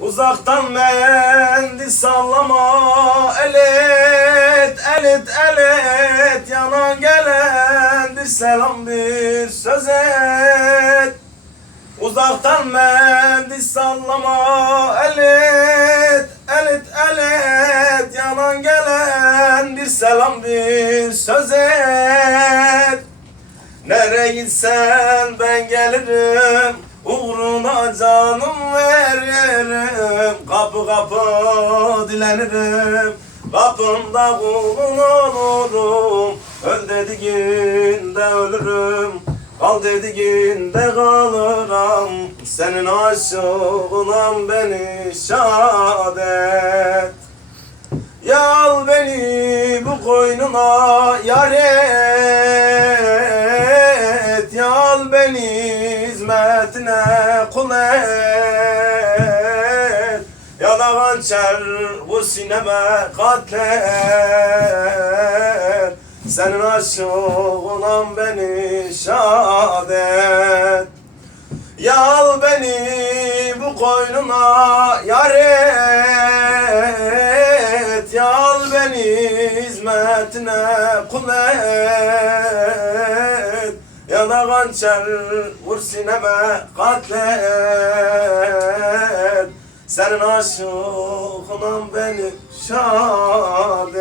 Uzaktan mendil sallama elet elet elet yana gelen bir selam bir söz et. Uzaktan mendil sallama elet elet elet yana gelen bir selam bir söz et. Nereye gitsen ben gelirim Uğruna canım veririm Kapı kapı dilenirim Kapında kulun olurum. Öl dediğinde ölürüm. Kal dediğinde kalırım. Senin aşığınam beni şad et. Yal beni bu koynuna yar et. Yal beni hizmetine kul et Ya da hançer bu sineme katlet Senin aşığınam beni şad et. Yal beni bu koynuna yar et. Yal beni hizmetine kul et. Ya da hançer vur sineme katlet Senin aşığınam beni şad